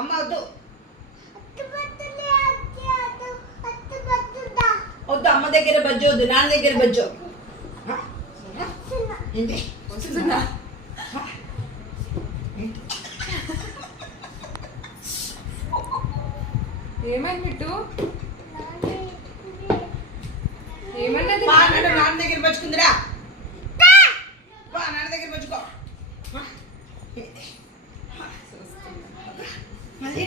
అమ్మ వద్దు వద్దు, అమ్మ దగ్గర బజ్జు వద్దు, నాన్న దగ్గర బజ్జు. ఏంటి వస్తున్నా? ఏమైంది బిట్టు? ఏమన్నది? నాన్న దగ్గర బజ్జుకుందిరా, నాన్న దగ్గర బజ్జుకో. మళ్ళీ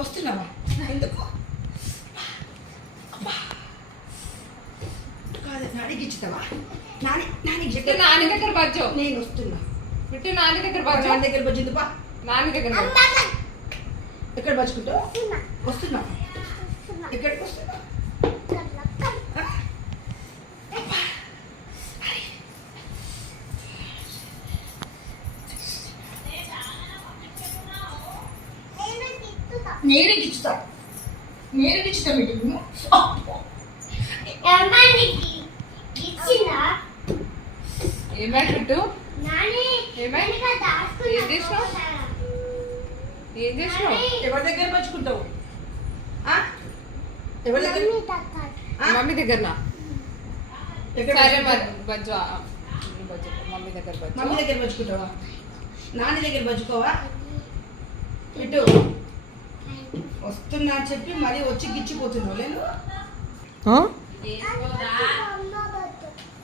వస్తున్నావా? ఎందుకు కాదు, నానికి ఇచ్చుతావా? బిట్టు నాని దగ్గర బజ్జు. నేను వస్తున్నా. బిట్టు నాని దగ్గర బజ్జు. నాన్న దగ్గర బజ్జుంది పా. నాని దగ్గర ఎక్కడ బజ్జుకుంటావు? వస్తున్నా. ఎక్కడికి వస్తున్నా? నేను ఇచ్చుతా మీకు. ఏమైంది బిట్టు? ఏం చేసినావు? ఎవరి దగ్గర బజ్జుకుంటావు? ఎవరి దగ్గర? మమ్మీ దగ్గరనా? ఎక్కడ సరే బజ్జుకుంటావు? మరి బజ్జు. మమ్మీ దగ్గర బజ్జు. మమ్మీ దగ్గర బజ్జుకుంటావా? నాన్న దగ్గర బజ్జుకోవా? ఇటు వస్తున్నా చెప్పి మరీ వచ్చి గిచ్చిపోతున్నావు. నేను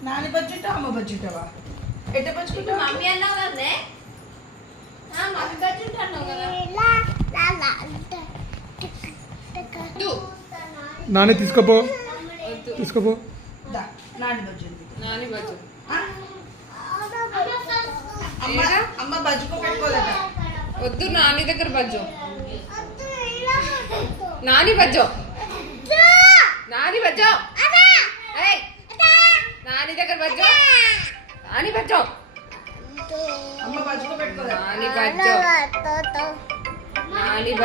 నాని బజ్జుంటావు, అమ్మ బజ్జుంటావా? ఎట్ట బజ్జుకుంటావు? మమ్మీ అన్నావు కదే, మమ్మీ బజ్జుంటావు కదా. నాని తీసుకోపో, తీసుకోపో. దా, నాని బజ్జుంది. నాని బజ్జు. అమ్మ బజ్జుకో పెట్టుకోదట. వద్దు, నాని దగ్గర బజ్జు. నాని బజ్జు. నాని బజ్జు. ఏయ్, నాని దగ్గర బజ్జు. నాని బజ్జు. అమ్మ బజ్జుకో పెట్టుకోదట. నాని బజ్జు. నాని బజ్జు.